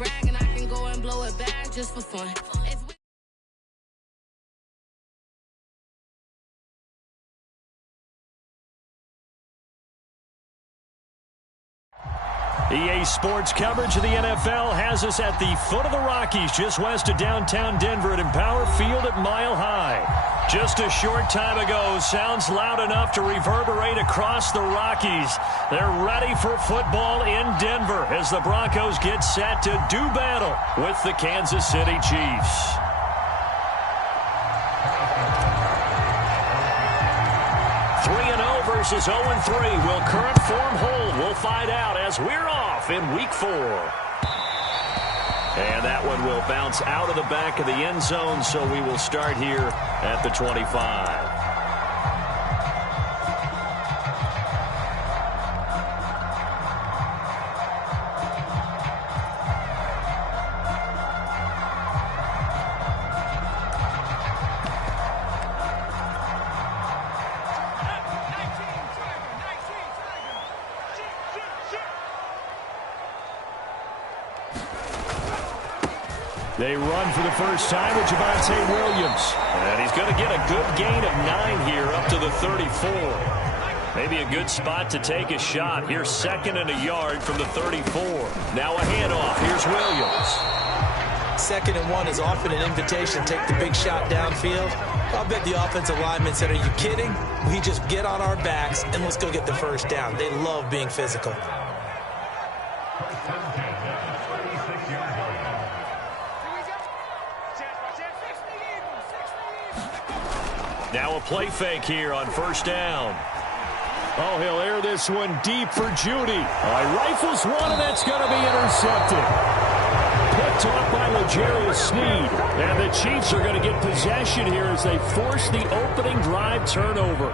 brag and I can go and blow it back just for fun. EA Sports coverage of the NFL has us at the foot of the Rockies, just west of downtown Denver at Empower Field at Mile High. Just a short time ago, sounds loud enough to reverberate across the Rockies. They're ready for football in Denver as the Broncos get set to do battle with the Kansas City Chiefs. Versus 0-3. Will current form hold? We'll find out as we're off in Week 4. And that one will bounce out of the back of the end zone, so we will start here at the 25. They run for the first time with Javonte Williams. And he's going to get a good gain of 9 here up to the 34. Maybe a good spot to take a shot. Here's second and a yard from the 34. Now a handoff. Here's Williams. 2nd and 1 is often an invitation to take the big shot downfield. I'll bet the offensive lineman said, are you kidding? We just get on our backs and let's go get the first down. They love being physical. Now a play fake here on first down. Oh, he'll air this one deep for Judy. Rifles one, and that's going to be intercepted. Picked off by L'Jarius Sneed. And the Chiefs are going to get possession here as they force the opening drive turnover.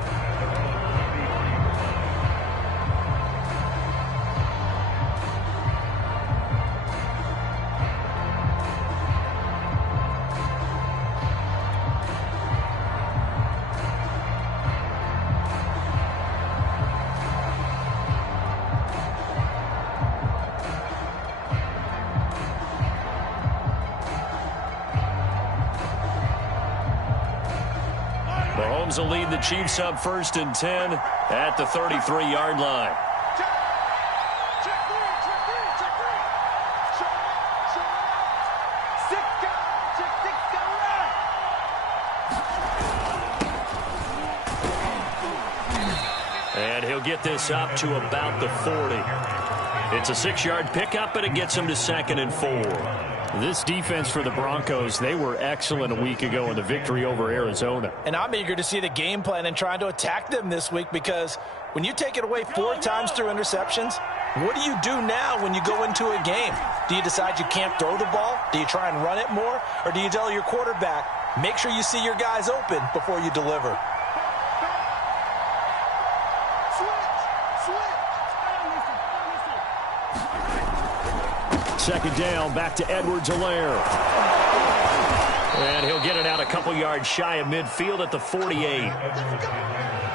Mahomes will lead the Chiefs up 1st and 10 at the 33-yard line. And he'll get this up to about the 40. It's a 6-yard pickup, and it gets him to 2nd and 4. This defense for the Broncos, they were excellent a week ago in the victory over Arizona. And I'm eager to see the game plan and trying to attack them this week, because when you take it away 4 times through interceptions, what do you do now when you go into a game? Do you decide you can't throw the ball? Do you try and run it more? Or do you tell your quarterback, make sure you see your guys open before you deliver? Second down, back to Edwards-Helaire. And he'll get it out a couple yards shy of midfield at the 48.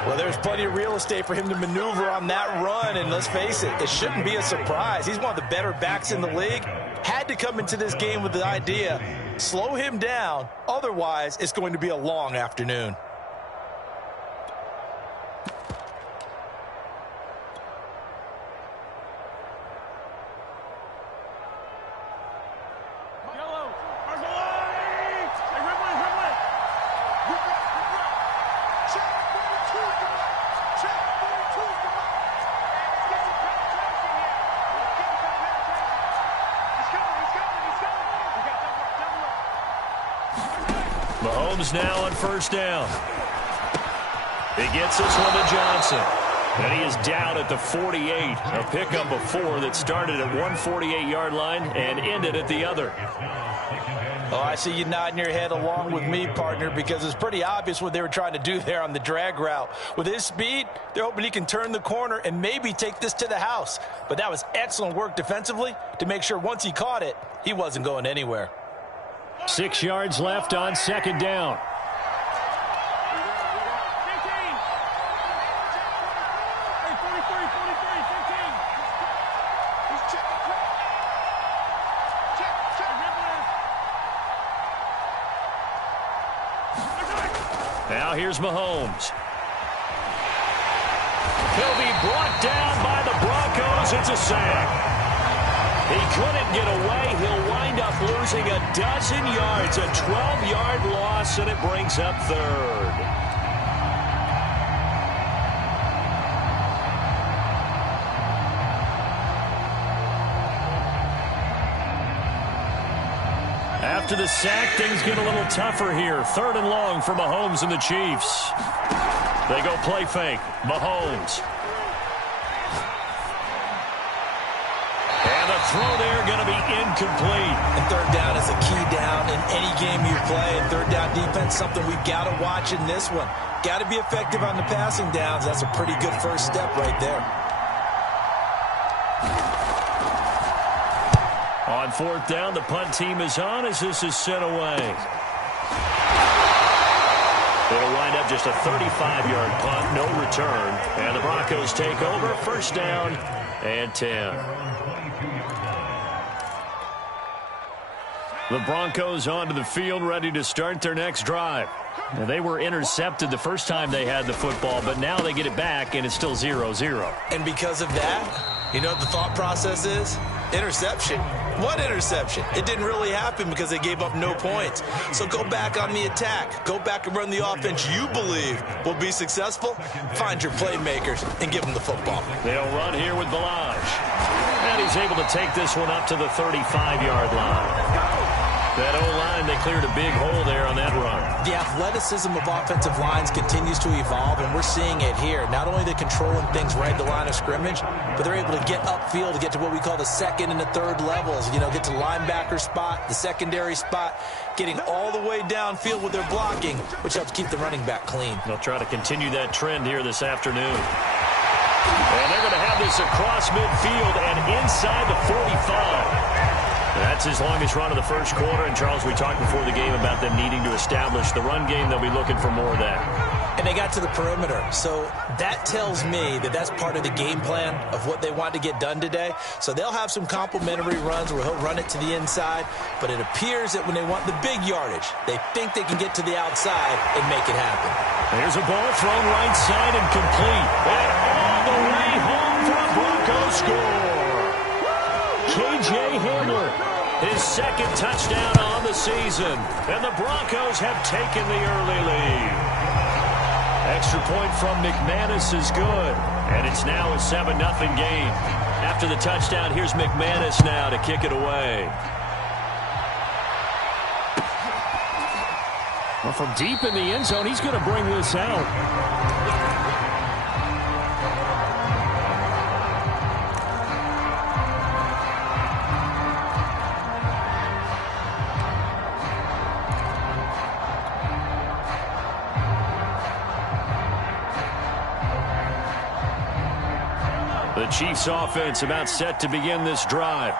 Well, there's plenty of real estate for him to maneuver on that run, and let's face it, it shouldn't be a surprise. He's one of the better backs in the league. Had to come into this game with the idea, slow him down, otherwise it's going to be a long afternoon. Mahomes now on first down. He gets this one to Johnson. And he is down at the 48. A pickup of 4 that started at 148-yard line and ended at the other. Oh, I see you nodding your head along with me, partner, because it's pretty obvious what they were trying to do there on the drag route. With his speed, they're hoping he can turn the corner and maybe take this to the house. But that was excellent work defensively to make sure once he caught it, he wasn't going anywhere. 6 yards left on second down. Now here's Mahomes. He'll be brought down by the Broncos. It's a sack. He couldn't get away. He'll wind up losing a dozen yards, a 12-yard loss, and it brings up third. After the sack, things get a little tougher here. Third and long for Mahomes and the Chiefs. They go play fake. Mahomes. And the throw there going to be incomplete. And third down is a key down in any game you play. And third down defense, something we've got to watch in this one. Got to be effective on the passing downs. That's a pretty good first step right there. On fourth down, the punt team is on as this is sent away. It'll wind up just a 35-yard punt, no return. And the Broncos take over, first down and 10. The Broncos onto the field, ready to start their next drive. Now, they were intercepted the first time they had the football, but now they get it back, and it's still 0-0. And because of that, you know what the thought process is? Interception. What interception? It didn't really happen because they gave up no points. So go back on the attack. Go back and run the offense you believe will be successful. Find your playmakers and give them the football. They'll run here with Balaj. And he's able to take this one up to the 35-yard line. That O-line, they cleared a big hole there on that run. The athleticism of offensive lines continues to evolve, and we're seeing it here. Not only they're controlling things right at the line of scrimmage, but they're able to get upfield to get to what we call the second and the third levels. You know, get to linebacker spot, the secondary spot, getting all the way downfield with their blocking, which helps keep the running back clean. They'll try to continue that trend here this afternoon. And they're going to have this across midfield and inside the 45. That's his longest run of the first quarter. And, Charles, we talked before the game about them needing to establish the run game. They'll be looking for more of that. And they got to the perimeter. So that tells me that that's part of the game plan of what they want to get done today. So they'll have some complementary runs where he'll run it to the inside. But it appears that when they want the big yardage, they think they can get to the outside and make it happen. There's a ball thrown right side and complete. And all the way home for a Broncos score. K.J. Hamler, his second touchdown on the season. And the Broncos have taken the early lead. Extra point from McManus is good. And it's now a 7-0 game. After the touchdown, here's McManus now to kick it away. Well, from deep in the end zone, he's going to bring this out. The Chiefs offense about set to begin this drive.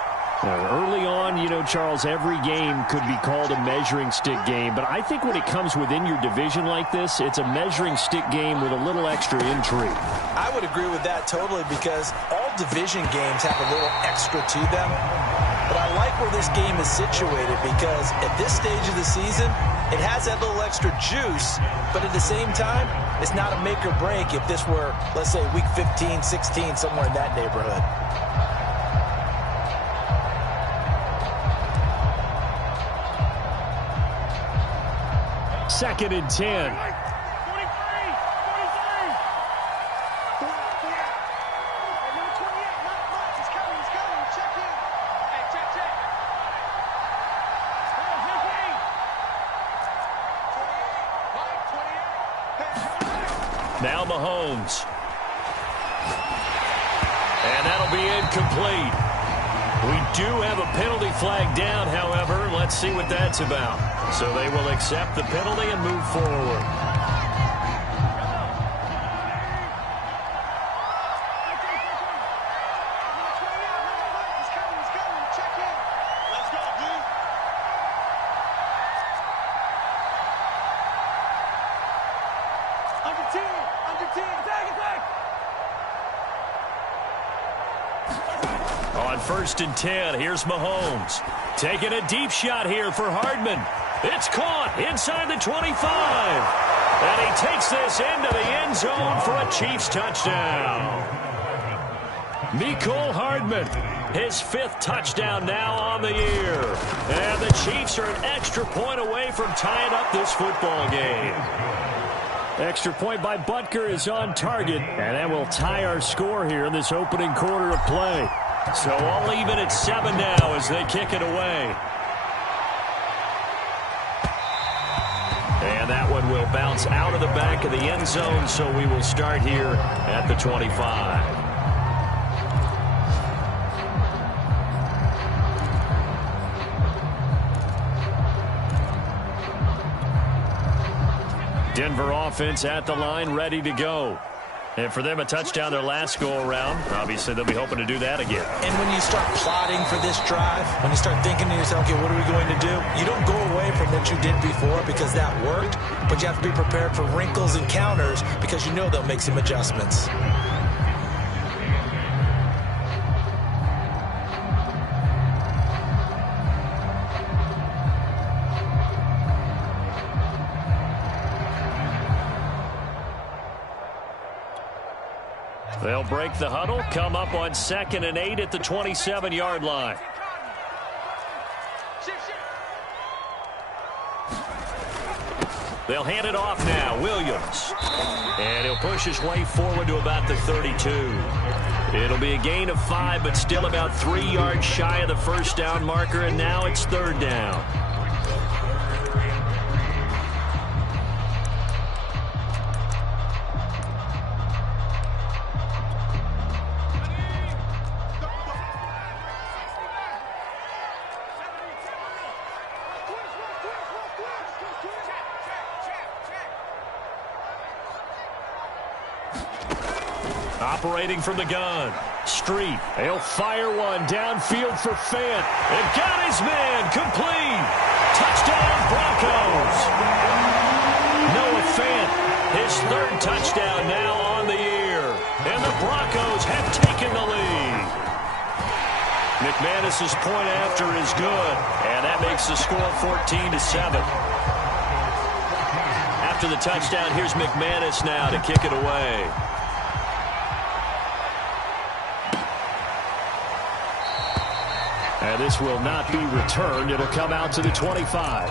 Early on, you know, Charles, every game could be called a measuring stick game. But I think when it comes within your division like this, it's a measuring stick game with a little extra intrigue. I would agree with that totally because all division games have a little extra to them. But I like where this game is situated because at this stage of the season, it has that little extra juice. But at the same time, it's not a make or break if this were, let's say, week 15, 16, somewhere in that neighborhood. Second and 10. Now Mahomes. And that'll be incomplete. We do have a penalty flag down, however. Let's see what that's about. So they will accept the penalty and move forward. On first and 10, here's Mahomes. Taking a deep shot here for Hardman. It's caught inside the 25. And he takes this into the end zone for a Chiefs touchdown. Mecole Hardman, his 5th touchdown now on the year. And the Chiefs are an extra point away from tying up this football game. Extra point by Butker is on target, and that will tie our score here in this opening quarter of play. So all even at 7 now as they kick it away. And that one will bounce out of the back of the end zone, so we will start here at the 25. Denver offense at the line, ready to go. And for them, a touchdown their last go-around. Obviously, they'll be hoping to do that again. And when you start plotting for this drive, when you start thinking to yourself, okay, what are we going to do? You don't go away from what you did before because that worked, but you have to be prepared for wrinkles and counters because you know they'll make some adjustments. They'll break the huddle, come up on 2nd and 8 at the 27-yard line. They'll hand it off now, Williams. And he'll push his way forward to about the 32. It'll be a gain of 5, but still about 3 yards shy of the first down marker, and now it's 3rd down. Operating from the gun. Street. He'll fire one downfield for Fant. And got his man. Complete. Touchdown, Broncos. Noah Fant, his 3rd touchdown now on the year. And the Broncos have taken the lead. McManus's point after is good. And that makes the score 14-7. After the touchdown, here's McManus now to kick it away. And this will not be returned. It'll come out to the 25.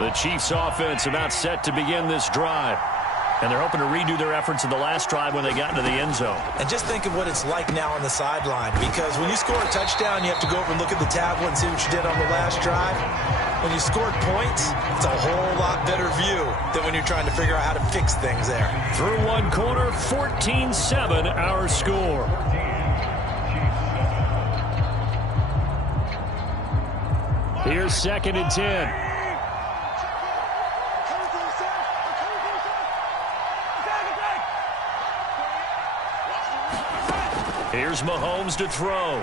The Chiefs offense about set to begin this drive. And they're hoping to redo their efforts in the last drive when they got into the end zone. And just think of what it's like now on the sideline, because when you score a touchdown, you have to go over and look at the tablet and see what you did on the last drive. When you scored points, it's a whole lot better view than when you're trying to figure out how to fix things there. Through one quarter, 14-7 our score. Here's 2nd and 10. Here's Mahomes to throw.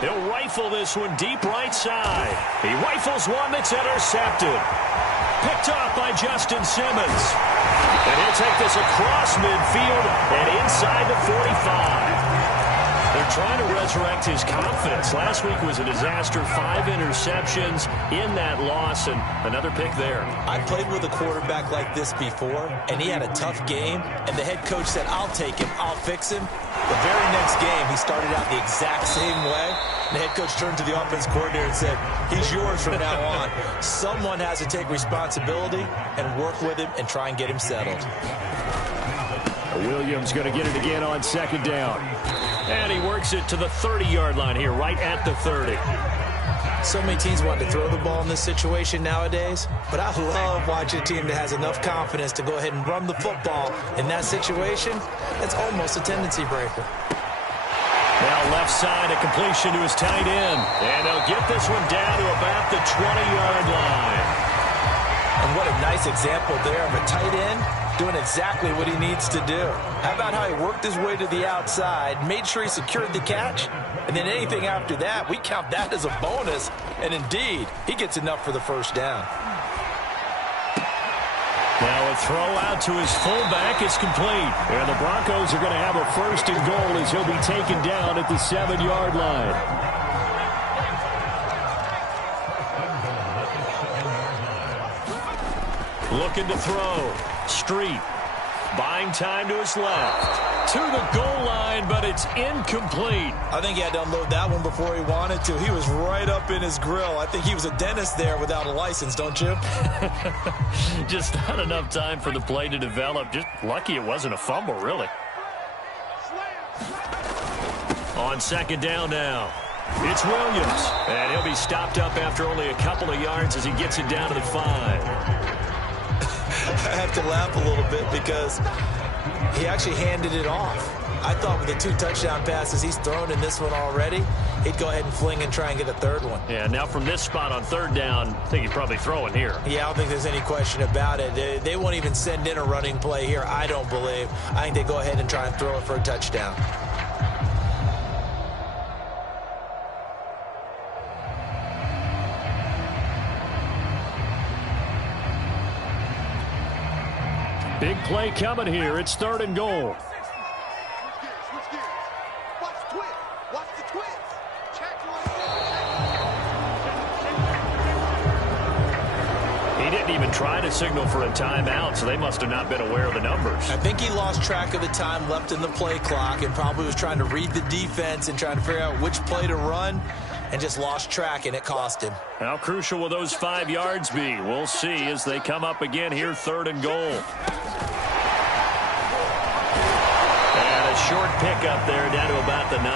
He'll rifle this one deep right side. He rifles one that's intercepted. Picked off by Justin Simmons. And he'll take this across midfield and inside the 45. They're trying to resurrect his confidence. Last week was a disaster. 5 interceptions in that loss, and another pick there. I played with a quarterback like this before, and he had a tough game, and the head coach said, I'll take him, I'll fix him. The very next game, he started out the exact same way. The head coach turned to the offense coordinator and said, he's yours from now on. Someone has to take responsibility and work with him and try and get him settled. Williams going to get it again on 2nd down. And he works it to the 30-yard line here, right at the 30. So many teams want to throw the ball in this situation nowadays, but I love watching a team that has enough confidence to go ahead and run the football in that situation. It's almost a tendency breaker. Now left side, a completion to his tight end. And he'll get this one down to about the 20-yard line. And what a nice example there of a tight end doing exactly what he needs to do. How about how he worked his way to the outside, made sure he secured the catch, and then anything after that, we count that as a bonus. And indeed, he gets enough for the first down. Now a throw out to his fullback is complete. And the Broncos are going to have a 1st and goal as he'll be taken down at the 7-yard line. Looking to throw. Street. Buying time to his left. To the goal line, but it's incomplete. I think he had to unload that one before he wanted to. He was right up in his grill. I think he was a dentist there without a license, don't you? Just not enough time for the play to develop. Just lucky it wasn't a fumble, really. On 2nd down now. It's Williams. And he'll be stopped up after only a couple of yards as he gets it down to the 5. I have to laugh a little bit because he actually handed it off. I thought with the 2 touchdown passes he's thrown in this one already, he'd go ahead and fling and try and get a 3rd one. Yeah, now from this spot on 3rd down, I think he'd probably throw it here. Yeah, I don't think there's any question about it. They won't even send in a running play here, I don't believe. I think they go ahead and try and throw it for a touchdown. Big play coming here. It's 3rd and goal. He didn't even try to signal for a timeout, so they must have not been aware of the numbers. I think he lost track of the time left in the play clock and probably was trying to read the defense and trying to figure out which play to run and just lost track, and it cost him. How crucial will those 5 yards be? We'll see as they come up again here, 3rd and goal. And a short pickup there down to about the 9.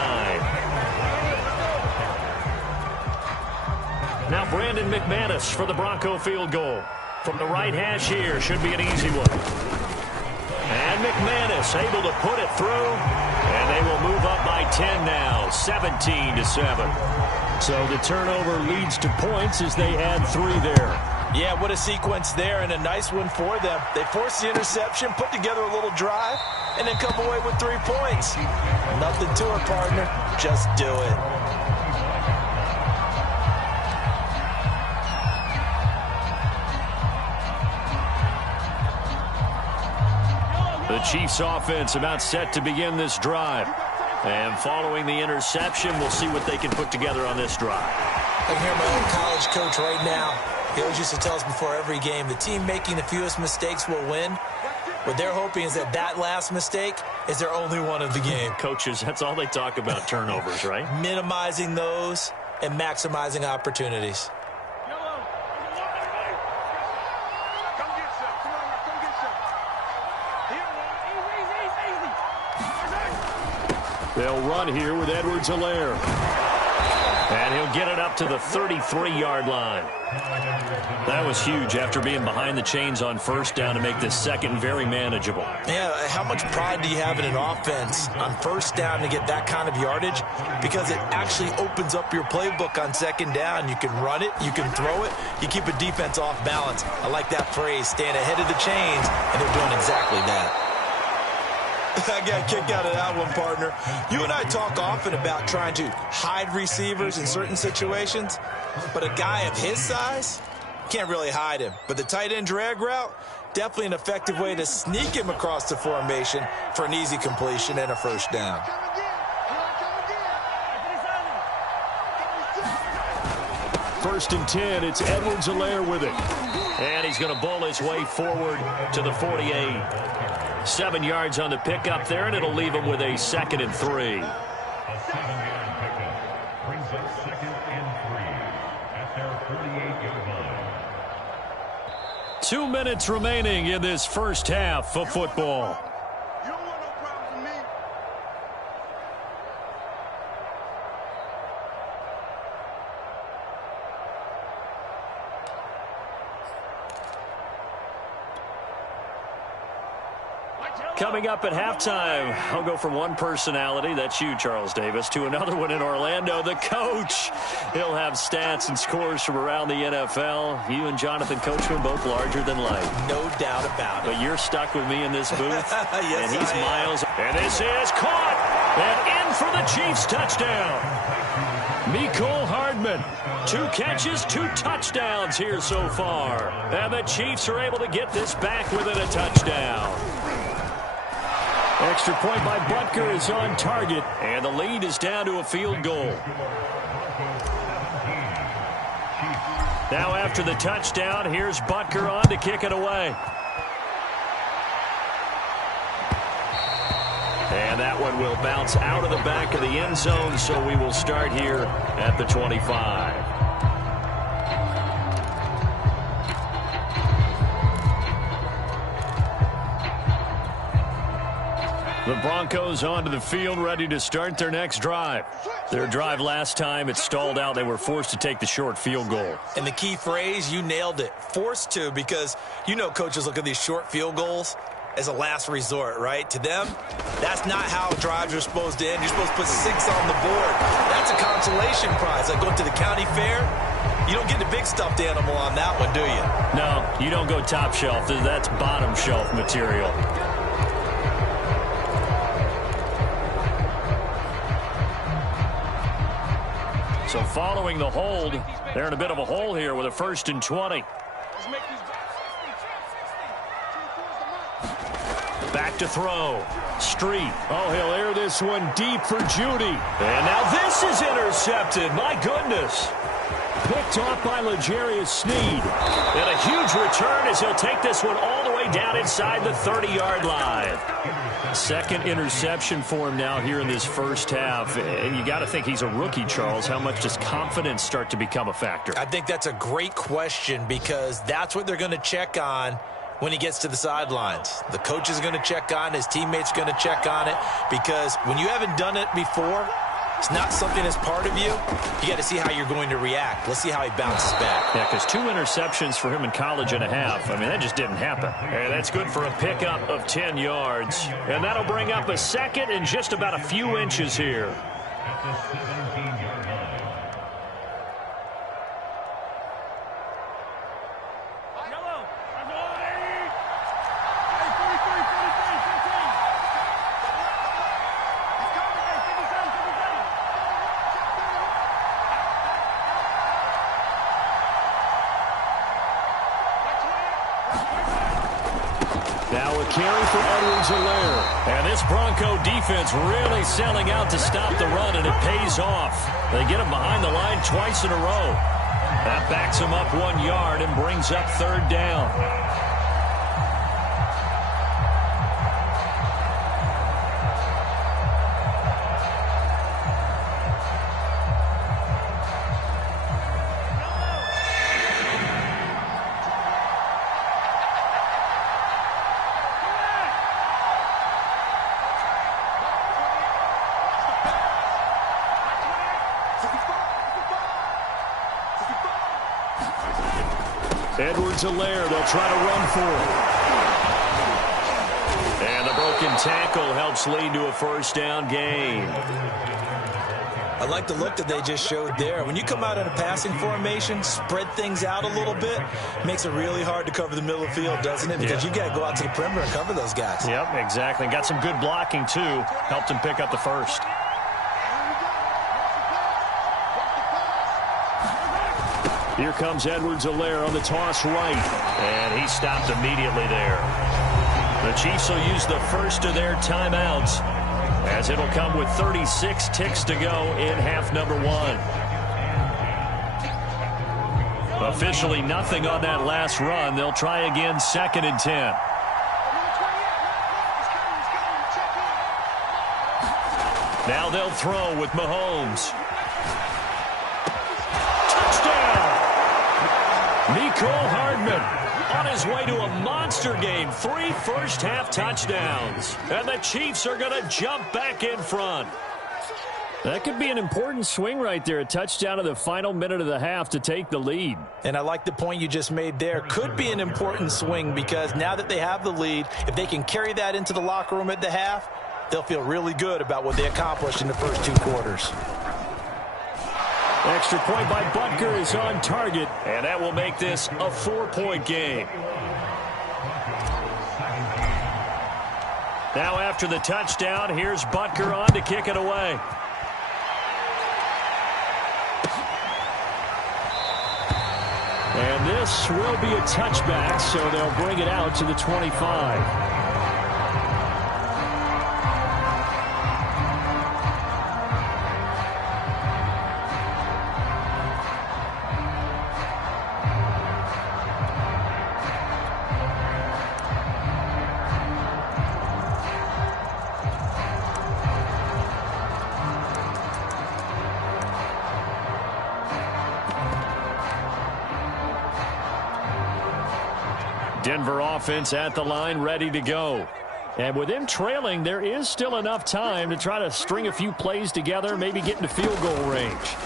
Now Brandon McManus for the Bronco field goal. From the right hash here, should be an easy one. And McManus able to put it through, and they will move up by 10 now, 17-7. So the turnover leads to points as they add 3 there. Yeah, what a sequence there, and a nice one for them. They forced the interception, put together a little drive, and then come away with 3 points. Nothing to it, partner. Just do it. The Chiefs offense about set to begin this drive. And following the interception, we'll see what they can put together on this drive. I can hear my own college coach right now. He always used to tell us before every game, the team making the fewest mistakes will win. What they're hoping is that last mistake is their only one of the game. Coaches, that's all they talk about, turnovers, right? Minimizing those and maximizing opportunities. They'll run here with Edwards-Helaire. And he'll get it up to the 33-yard line. That was huge after being behind the chains on 1st down to make this 2nd very manageable. Yeah, how much pride do you have in an offense on 1st down to get that kind of yardage? Because it actually opens up your playbook on 2nd down. You can run it, you can throw it, you keep a defense off balance. I like that phrase, staying ahead of the chains, and they're doing exactly that. I got a kick out of that one, partner. You and I talk often about trying to hide receivers in certain situations, but a guy of his size can't really hide him. But the tight end drag route, definitely an effective way to sneak him across the formation for an easy completion and a 1st down. First and 10, it's Edwards-Helaire with it. And he's going to bowl his way forward to the 48. 7 yards on the pickup there, and it'll leave him with a 2nd and 3. A 7-yard pickup brings up 2nd and 3 at their 48-yard line. 2 minutes remaining in this first half of football. Coming up at halftime, I'll go from one personality, that's you, Charles Davis, to another one in Orlando, the coach. He'll have stats and scores from around the NFL. You and Jonathan Coachman both larger than life. No doubt about it. But you're stuck with me in this booth, yes, and he's miles. And this is caught, and in for the Chiefs touchdown. Mecole Hardman Hardman. 2 catches, 2 touchdowns here so far. And the Chiefs are able to get this back within a touchdown. Extra point by Butker is on target, and the lead is down to a field goal. Now after the touchdown, here's Butker on to kick it away. And that one will bounce out of the back of the end zone, so we will start here at the 25. The Broncos onto the field, ready to start their next drive. Their drive last time, it stalled out. They were forced to take the short field goal. And the key phrase, you nailed it, forced to, because you know coaches look at these short field goals as a last resort, right? To them, that's not how drives are supposed to end. You're supposed to put 6 on the board. That's a consolation prize. Like going to the county fair, you don't get the big stuffed animal on that one, do you? No, you don't go top shelf. That's bottom shelf material. So following the hold, they're in a bit of a hole here with a 1st and 20. Back to throw. Street. Oh, he'll air this one deep for Judy. And now this is intercepted. My goodness. Picked off by L'Jarius Sneed. And a huge return as he'll take this one all the way down inside the 30-yard line. 2nd interception for him now here in this first half. And you got to think he's a rookie, Charles. How much does confidence start to become a factor? I think that's a great question, because that's what they're going to check on when he gets to the sidelines. The coach is going to check on it. His teammates are going to check on it, because when you haven't done it before, it's not something that's part of you. You got to see how you're going to react. Let's see how he bounces back. Yeah, because 2 interceptions for him in college and a half. I mean, that just didn't happen. And that's good for a pickup of 10 yards. And that'll bring up a 2nd and just about a few inches here. At the 17-yard line. Now a carry for Edwards-Helaire. And this Bronco defense really selling out to stop the run, and it pays off. They get him behind the line twice in a row. That backs him up 1 yard and brings up 3rd down. Edwards-Helaire, they'll try to run for it. And the broken tackle helps lead to a 1st down gain. I like the look that they just showed there. When you come out in a passing formation, spread things out a little bit, makes it really hard to cover the middle of the field, doesn't it? Because you've got to go out to the perimeter and cover those guys. Yep, exactly. Got some good blocking, too. Helped him pick up the 1st. Here comes Edwards-Helaire on the toss right. And he stopped immediately there. The Chiefs will use the first of their timeouts, as it'll come with 36 ticks to go in half number 1. Officially nothing on that last run. They'll try again 2nd and 10. Now they'll throw with Mahomes. Mecole Hardman on his way to a monster game. 3 first-half touchdowns. And the Chiefs are going to jump back in front. That could be an important swing right there. A touchdown in the final minute of the half to take the lead. And I like the point you just made there. Could be an important swing, because now that they have the lead, if they can carry that into the locker room at the half, they'll feel really good about what they accomplished in the first 2 quarters. Extra point by Butker is on target, and that will make this a 4-point game. Now after the touchdown, here's Butker on to kick it away. And this will be a touchback, so they'll bring it out to the 25. Denver offense at the line, ready to go. And with them trailing, there is still enough time to try to string a few plays together, maybe get into field goal range.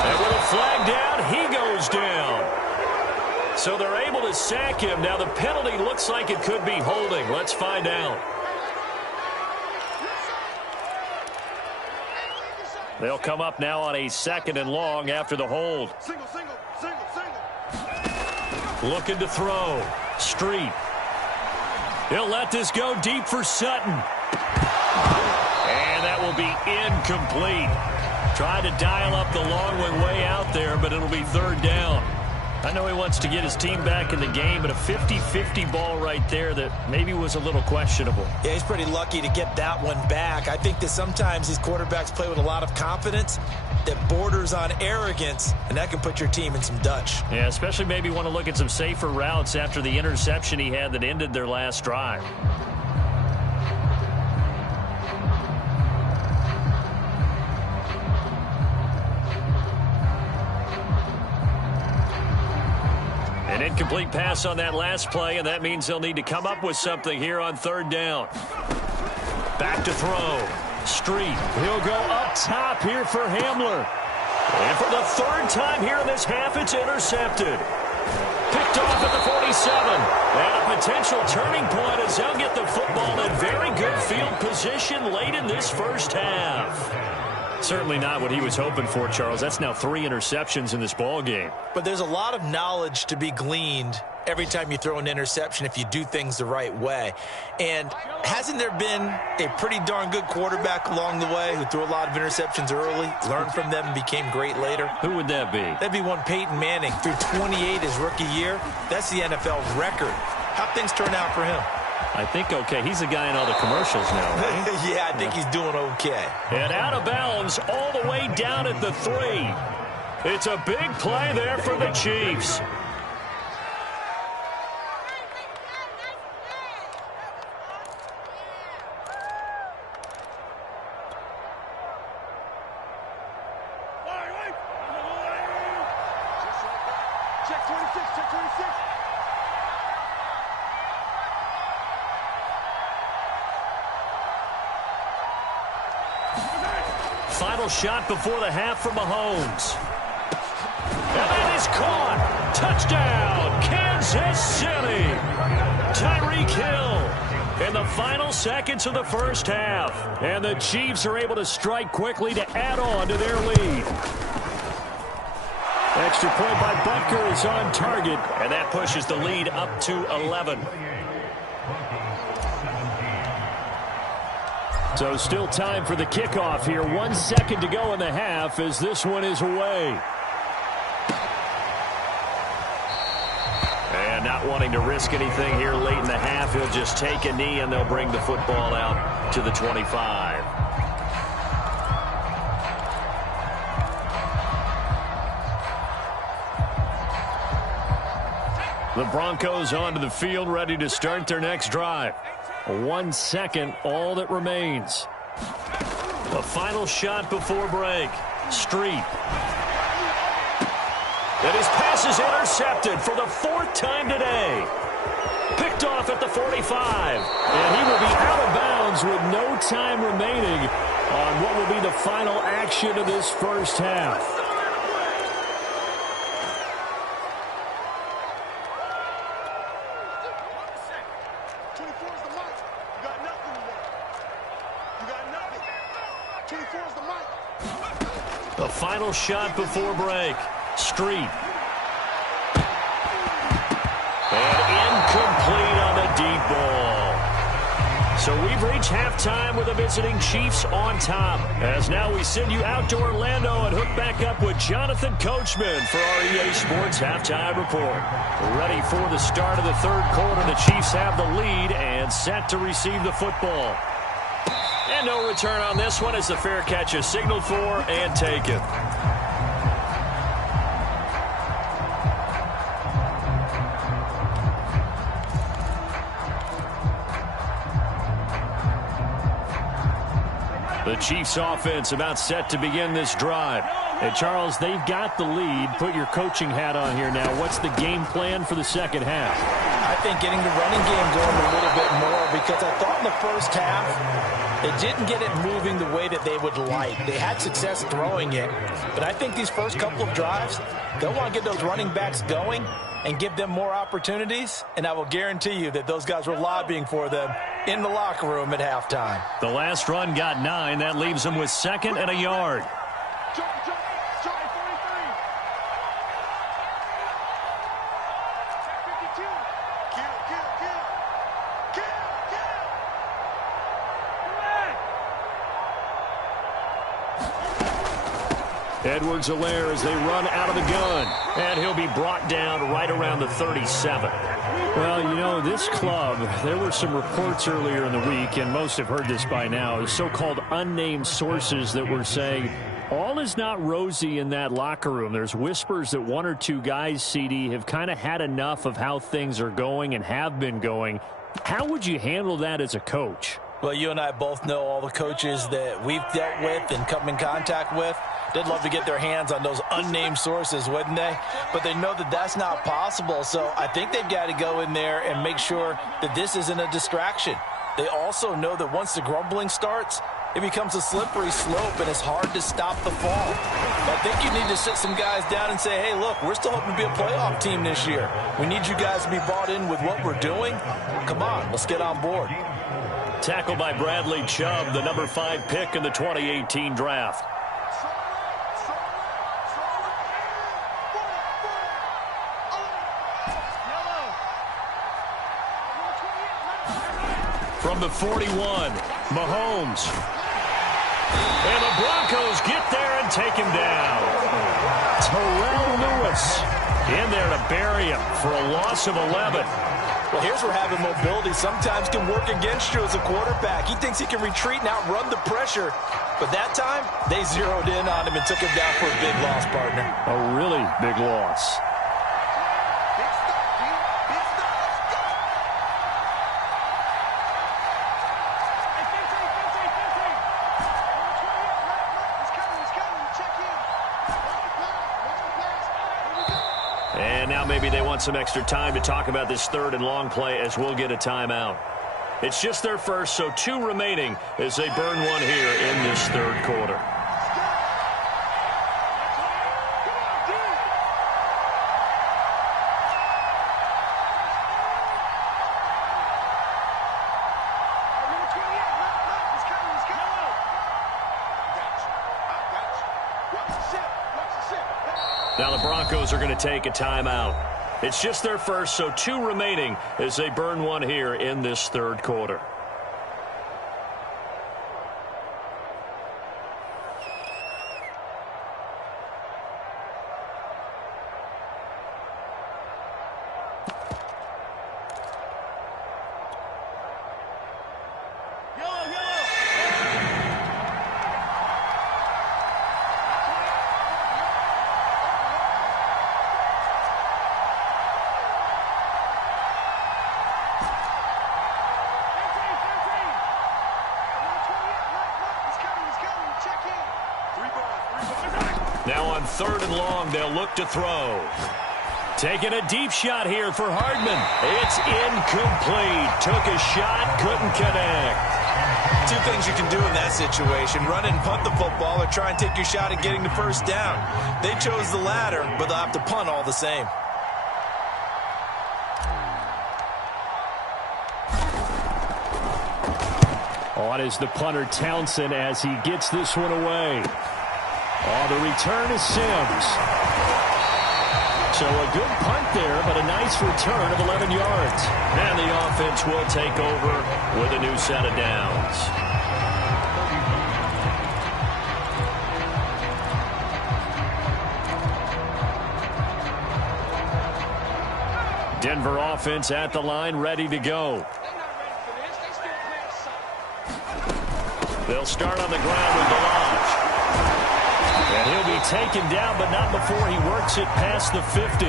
And with a flag down, he goes down. So they're able to sack him. Now the penalty looks like it could be holding. Let's find out. They'll come up now on a 2nd and long after the hold. Single. Looking to throw. Street. He'll let this go deep for Sutton. And that will be incomplete. Tried to dial up the long one way out there, but it'll be 3rd down. I know he wants to get his team back in the game, but a 50-50 ball right there that maybe was a little questionable. Yeah, he's pretty lucky to get that one back. I think that sometimes these quarterbacks play with a lot of confidence that borders on arrogance, and that can put your team in some Dutch. Yeah, especially maybe want to look at some safer routes after the interception he had that ended their last drive. An incomplete pass on that last play, and that means they'll need to come up with something here on 3rd down. Back to throw. Street. He'll go up top here for Hamler. And for the 3rd time here in this half, it's intercepted. Picked off at the 47. And a potential turning point as they'll get the football in very good field position late in this first half. Certainly not what he was hoping for, Charles. That's now 3 interceptions in this ball game. But there's a lot of knowledge to be gleaned every time you throw an interception if you do things the right way. And hasn't there been a pretty darn good quarterback along the way who threw a lot of interceptions early, learned from them, and became great later? Who would that be? That'd be one Peyton Manning. Threw 28 his rookie year. That's the NFL record. How'd things turn out for him? I think okay. He's the guy in all the commercials now, right? Yeah, I think he's doing okay. And out of bounds all the way down at the 3. It's a big play there for the Chiefs. Check 26, check 26. Final shot before the half from Mahomes. And that is caught. Touchdown, Kansas City. Tyreek Hill in the final seconds of the first half. And the Chiefs are able to strike quickly to add on to their lead. Extra point by Butker is on target. And that pushes the lead up to 11. So still time for the kickoff here. 1 second to go in the half as this one is away. And not wanting to risk anything here late in the half, he'll just take a knee and they'll bring the football out to the 25. The Broncos onto the field, ready to start their next drive. 1 second, all that remains. The final shot before break. Street. And his pass is intercepted for the 4th time today. Picked off at the 45. And he will be out of bounds with no time remaining on what will be the final action of this first half. The final shot before break. Street. And incomplete on the deep ball. So we We've reached halftime with the visiting Chiefs on top. As now we send you out to Orlando and hook back up with Jonathan Coachman for our EA Sports Halftime Report. Ready for the start of the third quarter. The Chiefs have the lead and set to receive the football. And no return on this one as the fair catch is signaled for and taken. The Chiefs offense about set to begin this drive. And Charles, they've got the lead. Put your coaching hat on here now. What's the game plan for the second half? I think getting the running game going a little bit more, because I thought in the first half they didn't get it moving the way that they would like. They had success throwing it, but I think these first couple of drives, they'll want to get those running backs going and give them more opportunities, and I will guarantee you that those guys were lobbying for them in the locker room at halftime. The last run got 9. That leaves them with 2nd and a yard. Edwards-Helaire as they run out of the gun. And he'll be brought down right around the 37. Well, you know, this club, there were some reports earlier in the week, and most have heard this by now, so-called unnamed sources that were saying all is not rosy in that locker room. There's whispers that 1 or 2 guys, CD, have kind of had enough of how things are going and have been going. How would you handle that as a coach? Well, you and I both know all the coaches that we've dealt with and come in contact with. They'd love to get their hands on those unnamed sources, wouldn't they? But they know that that's not possible, so I think they've got to go in there and make sure that this isn't a distraction. They also know that once the grumbling starts, it becomes a slippery slope, and it's hard to stop the fall. I think you need to sit some guys down and say, hey, look, we're still hoping to be a playoff team this year. We need you guys to be bought in with what we're doing. Come on, let's get on board. Tackled by Bradley Chubb, the number 5 pick in the 2018 draft. From the 41, Mahomes. And the Broncos get there and take him down. Terrell Lewis in there to bury him for a loss of 11. Well, here's where having mobility sometimes can work against you as a quarterback. He thinks he can retreat and outrun the pressure. But that time, they zeroed in on him and took him down for a big loss, partner. A really big loss. And now maybe they want some extra time to talk about this 3rd and long play as we'll get a timeout. It's just their first, so 2 remaining as they burn one here in this 3rd quarter. Now the Broncos are going to take a timeout. It's just their first, so 2 remaining as they burn one here in this 3rd quarter. Now on 3rd and long, they'll look to throw. Taking a deep shot here for Hardman. It's incomplete. Took a shot, couldn't connect. 2 things you can do in that situation. Run and punt the football or try and take your shot at getting the first down. They chose the latter, but they'll have to punt all the same. On is the punter Townsend as he gets this one away. Oh, the return is Sims. So a good punt there, but a nice return of 11 yards. And the offense will take over with a new set of downs. Denver offense at the line, ready to go. They'll start on the ground with Balaj. And he'll be taken down, but not before he works it past the 50.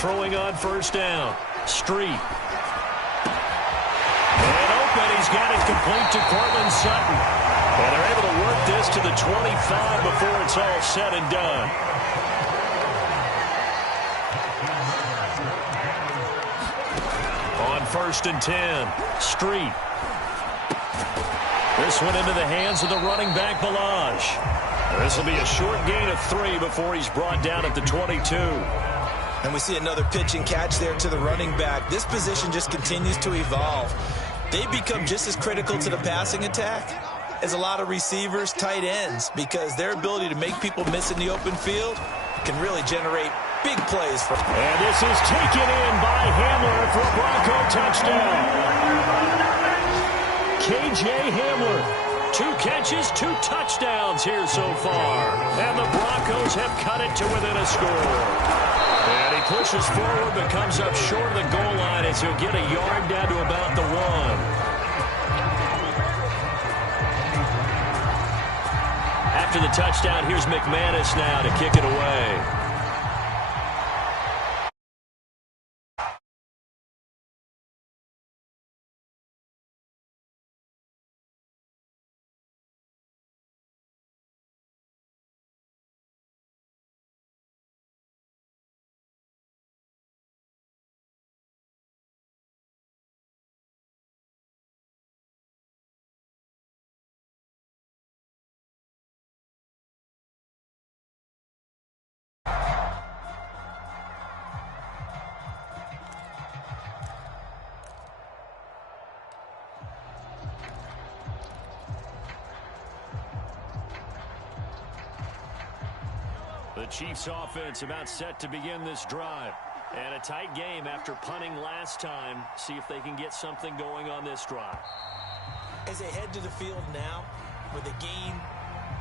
Throwing on first down. Street. He's got it complete to Cortland Sutton. And they're able to work this to the 25 before it's all said and done. On 1st and 10, Street. This one into the hands of the running back, Balaj. This will be a short gain of 3 before he's brought down at the 22. And we see another pitch and catch there to the running back. This position just continues to evolve. They become just as critical to the passing attack as a lot of receivers, tight ends, because their ability to make people miss in the open field can really generate big plays. And this is taken in by Hamler for a Bronco touchdown. K.J. Hamler, 2 catches, 2 touchdowns here so far. And the Broncos have cut it to within a score. And he pushes forward but comes up short of the goal line as he'll get a yard down to about the 1. After the touchdown, here's McManus now to kick it away. The Chiefs offense about set to begin this drive. And a tight game after punting last time. See if they can get something going on this drive. As they head to the field now, with the game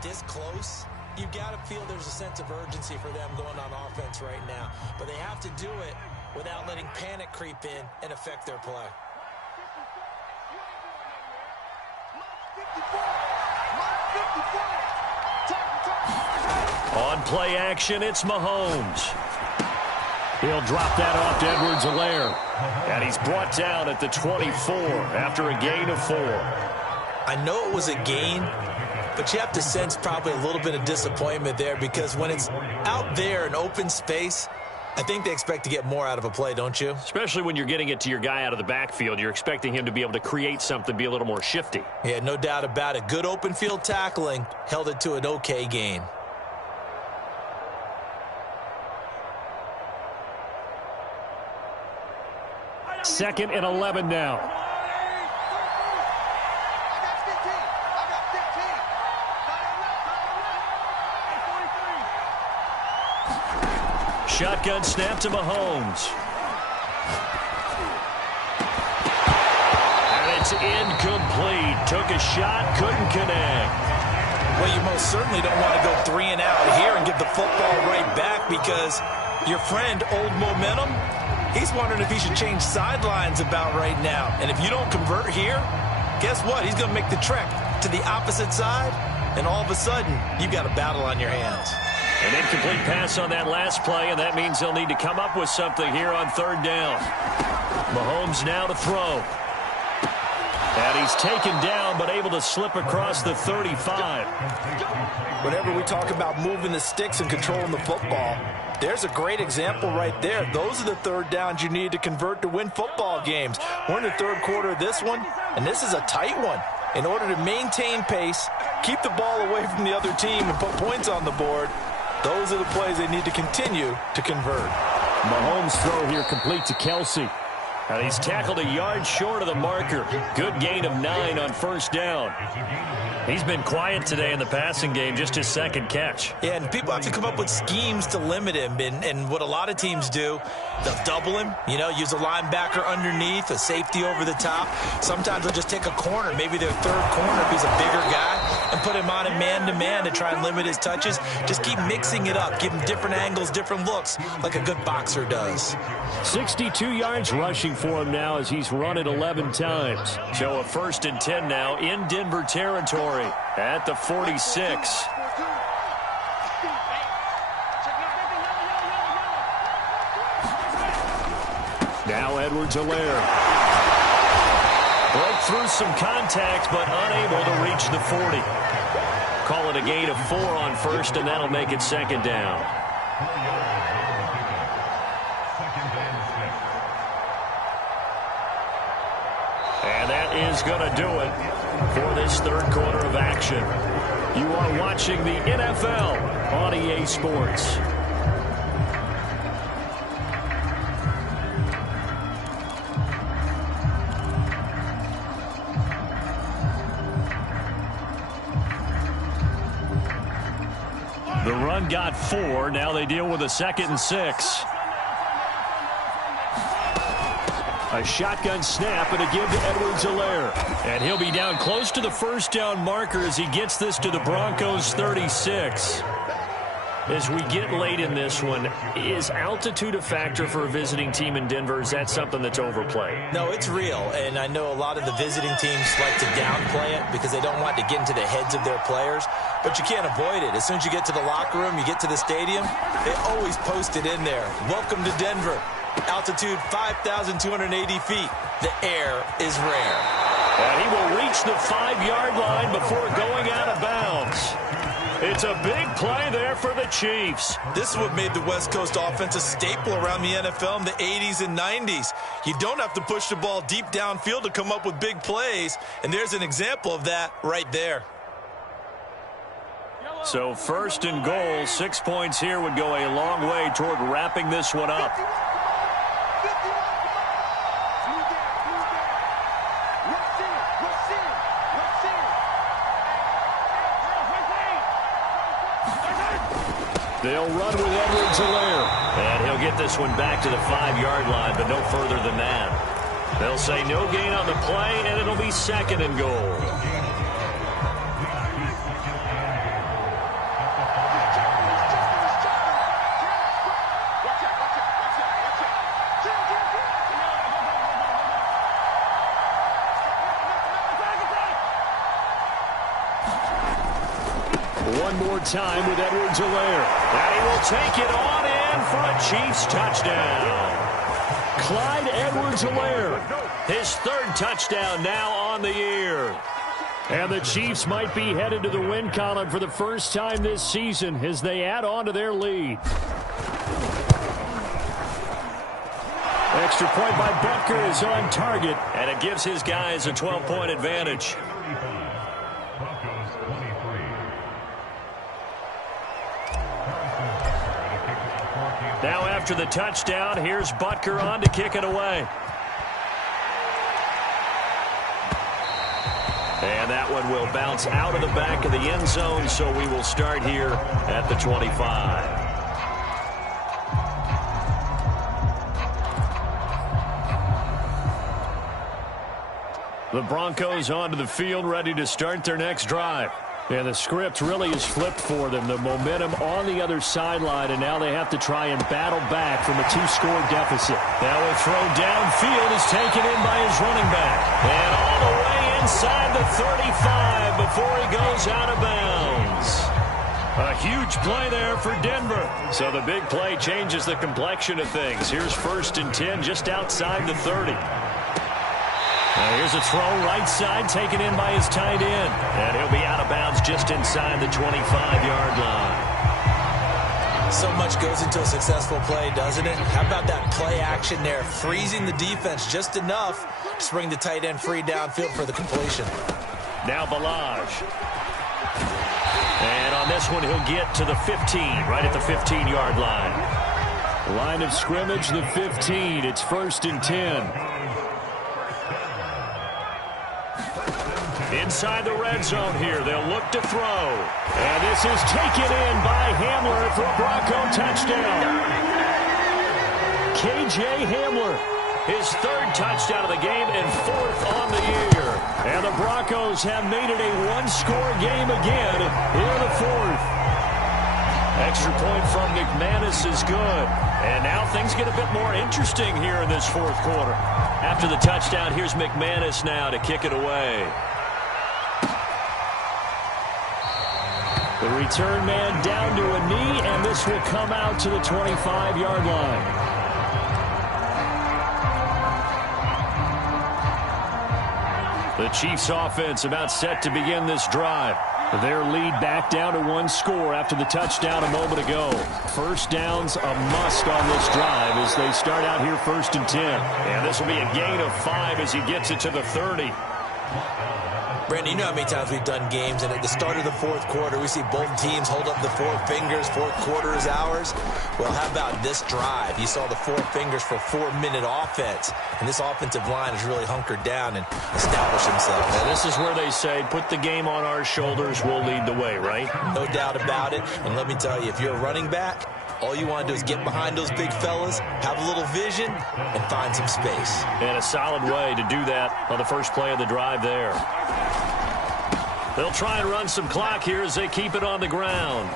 this close, you've got to feel there's a sense of urgency for them going on offense right now. But they have to do it without letting panic creep in and affect their play. On play action, it's Mahomes. He'll drop that off to Edwards-Helaire. And he's brought down at the 24 after a gain of 4. I know it was a gain, but you have to sense probably a little bit of disappointment there, because when it's out there in open space, I think they expect to get more out of a play, don't you? Especially when you're getting it to your guy out of the backfield. You're expecting him to be able to create something, be a little more shifty. Yeah, no doubt about it. Good open field tackling held it to an okay gain. Second and 11 now. Shotgun snap to Mahomes. And it's incomplete. Took a shot, couldn't connect. Well, you most certainly don't want to go 3 and out here and give the football right back, because your friend, Old Momentum, he's wondering if he should change sidelines about right now. And if you don't convert here, guess what? He's going to make the trek to the opposite side, and all of a sudden, you've got a battle on your hands. An incomplete pass on that last play, and that means they'll need to come up with something here on 3rd down. Mahomes now to throw. And he's taken down, but able to slip across the 35. Whenever we talk about moving the sticks and controlling the football, there's a great example right there. Those are the 3rd downs you need to convert to win football games. We're in the 3rd quarter of this one, and this is a tight one. In order to maintain pace, keep the ball away from the other team, and put points on the board, those are the plays they need to continue to convert. Mahomes' throw here complete to Kelsey. And he's tackled a yard short of the marker. Good gain of 9 on first down. He's been quiet today in the passing game, just his second catch. Yeah, and people have to come up with schemes to limit him. And what a lot of teams do, they'll double him, use a linebacker underneath, a safety over the top. Sometimes they'll just take a corner, maybe their third corner if he's a bigger guy, and put him on him man-to-man to try and limit his touches. Just keep mixing it up, give him different angles, different looks, like a good boxer does. 62 yards rushing for him now as he's run it 11 times. So a 1st and 10 now in Denver territory at the 46. Now Edwards-Helaire. Broke through some contact, but unable to reach the 40. Call it a gain of 4 on first, and that'll make it 2nd down. And that is going to do it for this third quarter of action. You are watching the NFL on EA Sports. The run got 4. Now they deal with a 2nd and 6. A shotgun snap and a give to Edwards-Helaire. And he'll be down close to the first down marker as he gets this to the Broncos 36. As we get late in this one, is altitude a factor for a visiting team in Denver? Is that something that's overplayed? No, it's real, and I know a lot of the visiting teams like to downplay it because they don't want to get into the heads of their players, but you can't avoid it. As soon as you get to the locker room, you get to the stadium, they always post it in there. Welcome to Denver. Altitude 5,280 feet. The air is rare. And he will reach the 5-yard line before going out of bounds. It's a big play there for the Chiefs. This is what made the West Coast offense a staple around the NFL in the 80s and 90s. You don't have to push the ball deep downfield to come up with big plays, and there's an example of that right there. So 1st and goal, 6 points here would go a long way toward wrapping this one up. They'll run with Edwards-Helaire. And he'll get this one back to the 5-yard line, but no further than that. They'll say no gain on the play, and it'll be 2nd and goal. One more time with Edwards-Helaire. And he will take it on in for a Chiefs touchdown. Clyde Edwards-Helaire. His 3rd touchdown now on the year. And the Chiefs might be headed to the win column for the first time this season as they add on to their lead. Extra point by Butker is on target. And it gives his guys a 12-point advantage. Now after the touchdown, here's Butker on to kick it away. And that one will bounce out of the back of the end zone, so we will start here at the 25. The Broncos onto the field, ready to start their next drive. Yeah, the script really is flipped for them. The momentum on the other sideline, and now they have to try and battle back from a 2-score deficit. Now a throw downfield is taken in by his running back. And all the way inside the 35 before he goes out of bounds. A huge play there for Denver. So the big play changes the complexion of things. Here's 1st and 10 just outside the 30. Now here's a throw right side taken in by his tight end. And he'll be out of bounds just inside the 25-yard line. So much goes into a successful play, doesn't it? How about that play action there? Freezing the defense just enough to bring the tight end free downfield for the completion. Now Balaj. And on this one, he'll get to the 15, right at the 15-yard line. Line of scrimmage, the 15. It's 1st and 10. Inside the red zone here, they'll look to throw. And this is taken in by Hamler for a Bronco touchdown. K.J. Hamler, his 3rd touchdown of the game and 4th on the year. And the Broncos have made it a one-score game again in the 4th. Extra point from McManus is good. And now things get a bit more interesting here in this 4th quarter. After the touchdown, here's McManus now to kick it away. The return man down to a knee, and this will come out to the 25-yard line. The Chiefs offense about set to begin this drive. Their lead back down to 1 score after the touchdown a moment ago. First downs a must on this drive as they start out here 1st and 10. And this will be a gain of 5 as he gets it to the 30. Brandon, you know how many times we've done games, and at the start of the 4th quarter, we see both teams hold up the 4 fingers, 4th quarter is ours. Well, how about this drive? You saw the 4 fingers for 4-minute offense, and this offensive line has really hunkered down and established themselves. Now, this is where they say, put the game on our shoulders, we'll lead the way, right? No doubt about it, and let me tell you, if you're a running back, all you want to do is get behind those big fellas, have a little vision, and find some space. And a solid way to do that on the first play of the drive there. They'll try and run some clock here as they keep it on the ground.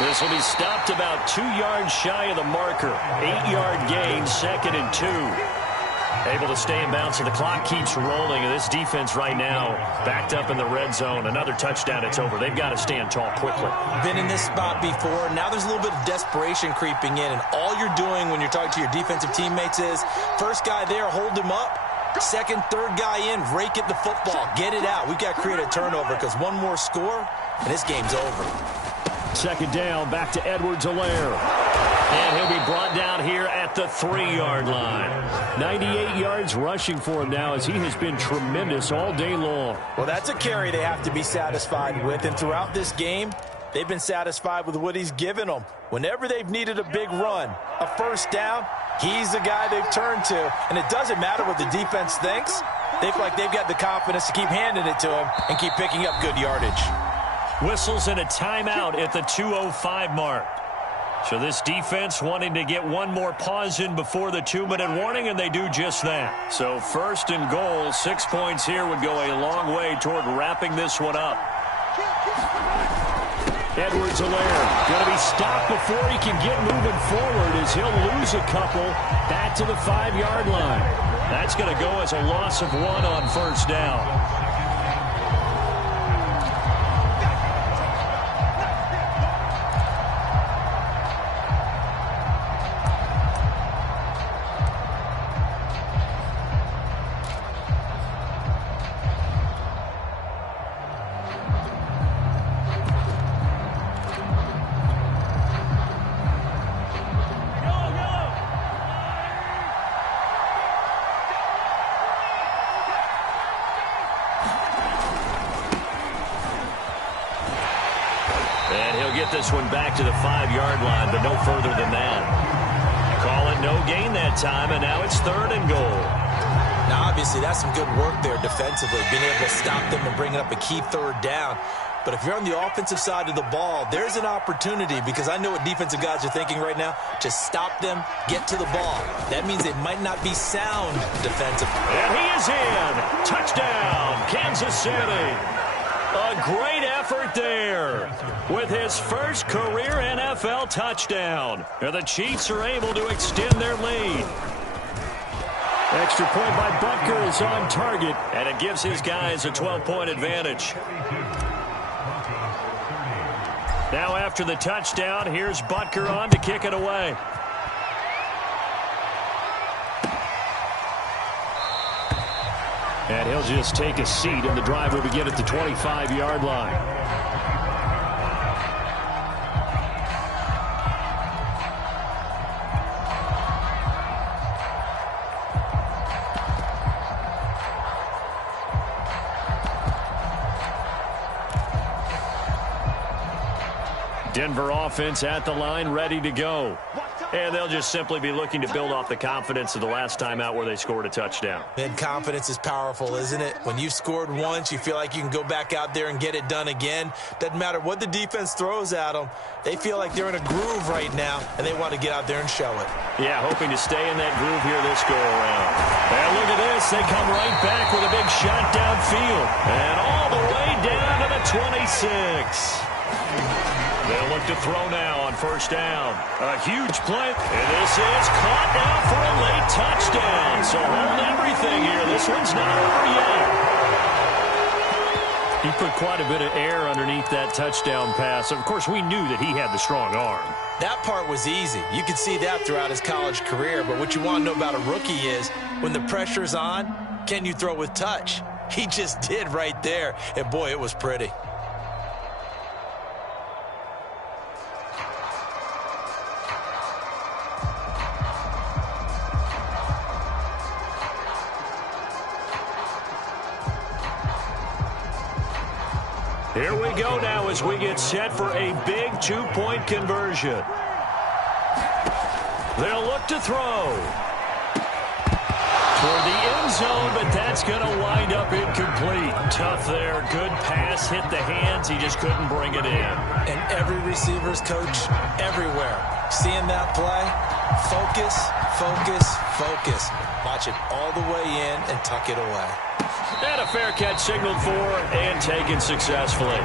This will be stopped about 2 yards shy of the marker. 8-yard gain, 2nd and 2. Able to stay in bounds, so the clock keeps rolling. And this defense right now backed up in the red zone. Another touchdown, it's over. They've got to stand tall quickly. Been in this spot before. Now there's a little bit of desperation creeping in. And all you're doing when you're talking to your defensive teammates is, first guy there, hold him up. 2nd, 3rd guy in, rake at the football. Get it out. We've got to create a turnover because one more score, and this game's over. 2nd down, back to Edwards-Helaire. And he'll be brought down here at the 3-yard line. 98 yards rushing for him now as he has been tremendous all day long. Well, that's a carry they have to be satisfied with. And throughout this game, they've been satisfied with what he's given them. Whenever they've needed a big run, a first down, he's the guy they've turned to. And it doesn't matter what the defense thinks. They feel like they've got the confidence to keep handing it to him and keep picking up good yardage. Whistles and a timeout at the 2:05 mark. So this defense wanting to get one more pause in before the 2-minute warning, and they do just that. So 1st and goal, 6 points here would go a long way toward wrapping this one up. Edwards-Helaire going to be stopped before he can get moving forward as he'll lose a couple back to the 5-yard line. That's going to go as a loss of 1 on 1st down. This one back to the 5-yard line, but no further than that. Call it no gain that time, and now it's 3rd and goal. Now, obviously, that's some good work there defensively, being able to stop them and bringing up a key 3rd down. But if you're on the offensive side of the ball, there's an opportunity, because I know what defensive guys are thinking right now. Just stop them, get to the ball. That means they might not be sound defensively. And he is in. Touchdown, Kansas City. A great effort there with his first career NFL touchdown. And the Chiefs are able to extend their lead. Extra point by Butker is on target. And it gives his guys a 12-point advantage. Now after the touchdown, here's Butker on to kick it away. And he'll just take a seat, and the drive will begin at the 25-yard line. Denver offense at the line, ready to go. And they'll just simply be looking to build off the confidence of the last time out where they scored a touchdown. And confidence is powerful, isn't it? When you've scored once, you feel like you can go back out there and get it done again. Doesn't matter what the defense throws at them. They feel like they're in a groove right now, and they want to get out there and show it. Yeah, hoping to stay in that groove here this go-around. And look at this. They come right back with a big shot downfield. And all the way down to the 26. They'll look to throw now on first down. A huge play. And this is caught now for a late touchdown. So hold everything here. This one's not over yet. He put quite a bit of air underneath that touchdown pass. Of course, we knew that he had the strong arm. That part was easy. You could see that throughout his college career. But what you want to know about a rookie is when the pressure's on, can you throw with touch? He just did right there. And, boy, it was pretty. Here we go now as we get set for a big two-point conversion. They'll look to throw toward the end zone, but that's going to wind up incomplete. Tough there. Good pass, hit the hands. He just couldn't bring it in. And every receiver's coach everywhere. Seeing that play, focus, focus, focus. Watch it all the way in and tuck it away. And a fair catch signaled for and taken successfully.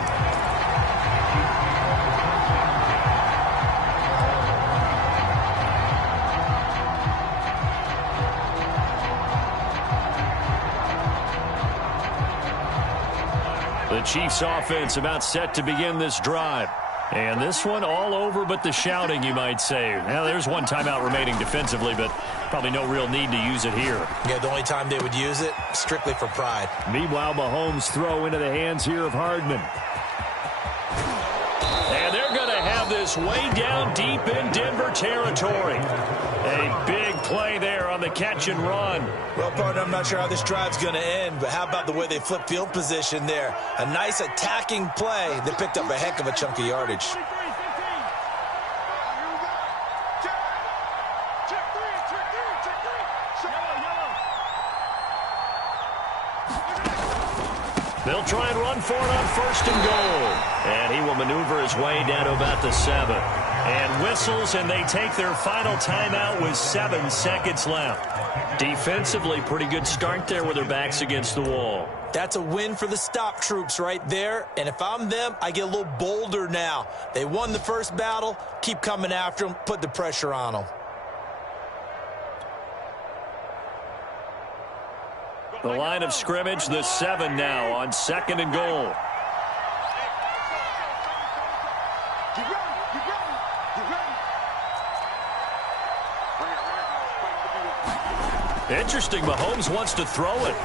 The Chiefs offense about set to begin this drive. And this one all over but the shouting, you might say. Now, there's one timeout remaining defensively, but probably no real need to use it here. Yeah, the only time they would use it, strictly for pride. Meanwhile, Mahomes throw into the hands here of Hardman. And they're going to have this way down deep in Denver territory. A big play there on the catch and run. Well, partner, I'm not sure how this drive's going to end, but how about the way they flip field position there? A nice attacking play that picked up a heck of a chunk of yardage. They'll try and run for it on first and goal. And he will maneuver his way down to about the 7. And whistles, and they take their final timeout with 7 seconds left. Defensively, pretty good start there with their backs against the wall. That's a win for the stop troops right there. And if I'm them, I get a little bolder now. They won the first battle. Keep coming after them. Put the pressure on them. The line of scrimmage, the 7 now on second and goal. Interesting, Mahomes wants to throw it.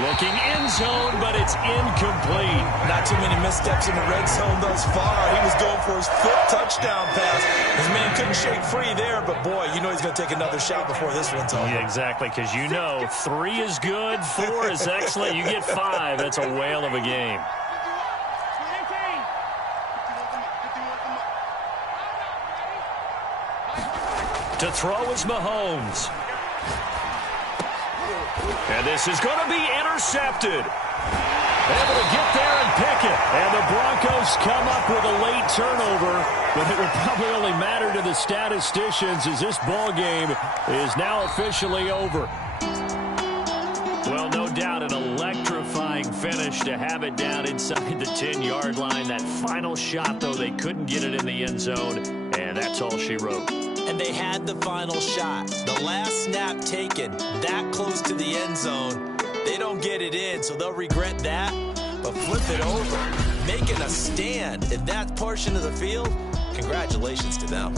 Looking end zone, but it's incomplete. Not too many missteps in the red zone thus far. He was going for his 5th touchdown pass. His man couldn't shake free there, but boy, you know he's going to take another shot before this one's over. Yeah, exactly, because you know 3 is good, 4 is excellent. You get 5. That's a whale of a game. To throw is Mahomes. And this is going to be intercepted. Able to get there and pick it. And the Broncos come up with a late turnover, but it would probably only matter to the statisticians as this ball game is now officially over. Well, no doubt an electrifying finish to have it down inside the 10-yard line. That final shot, though, they couldn't get it in the end zone, and that's all she wrote. And they had the final shot. The last snap taken that close to the end zone. They don't get it in, so they'll regret that. But flip it over, making a stand in that portion of the field. Congratulations to them.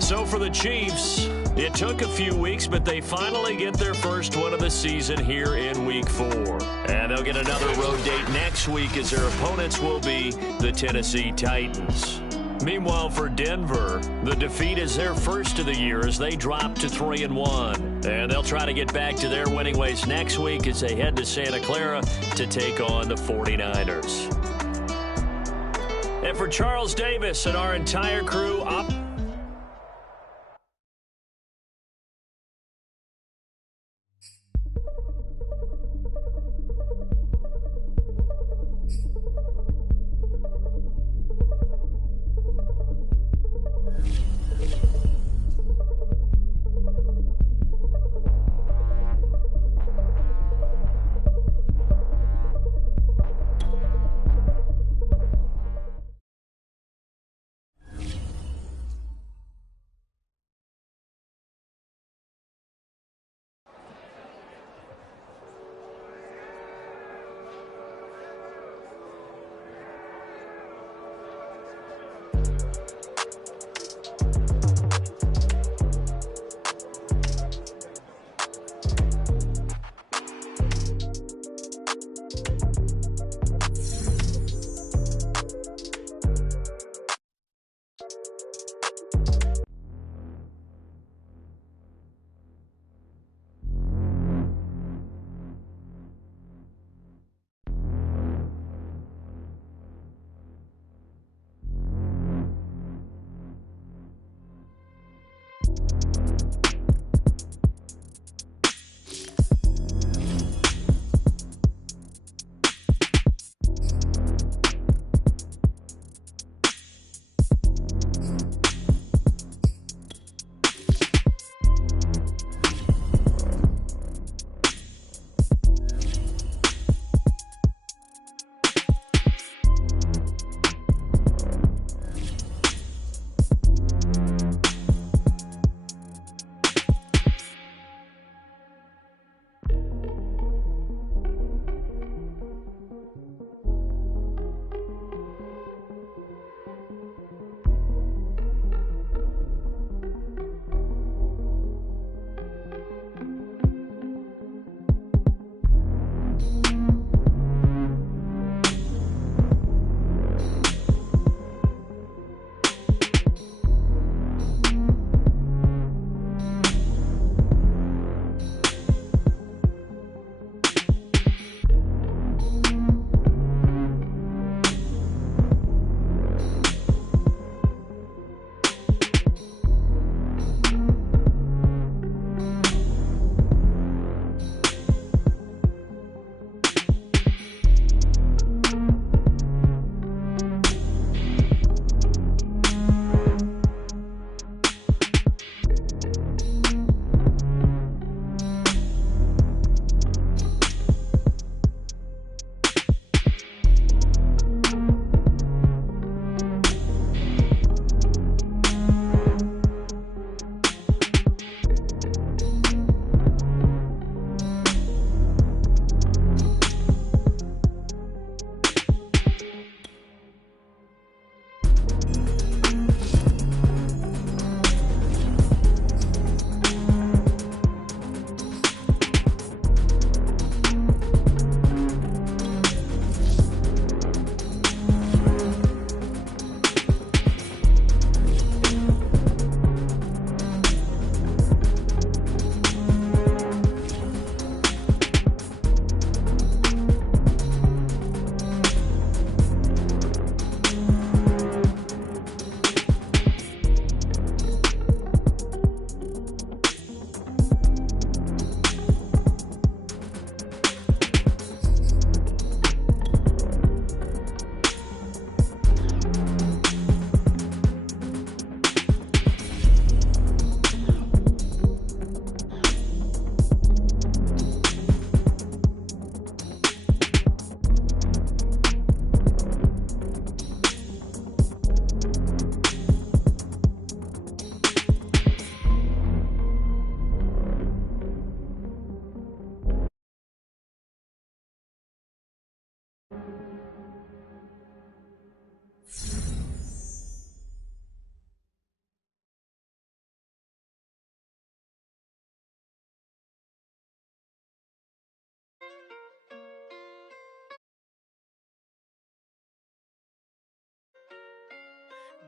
So for the Chiefs, it took a few weeks, but they finally get their first one of the season here in Week 4. And they'll get another road date next week as their opponents will be the Tennessee Titans. Meanwhile, for Denver, the defeat is their first of the year as they drop to 3-1. And they'll try to get back to their winning ways next week as they head to Santa Clara to take on the 49ers. And for Charles Davis and our entire crew,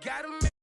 Gotta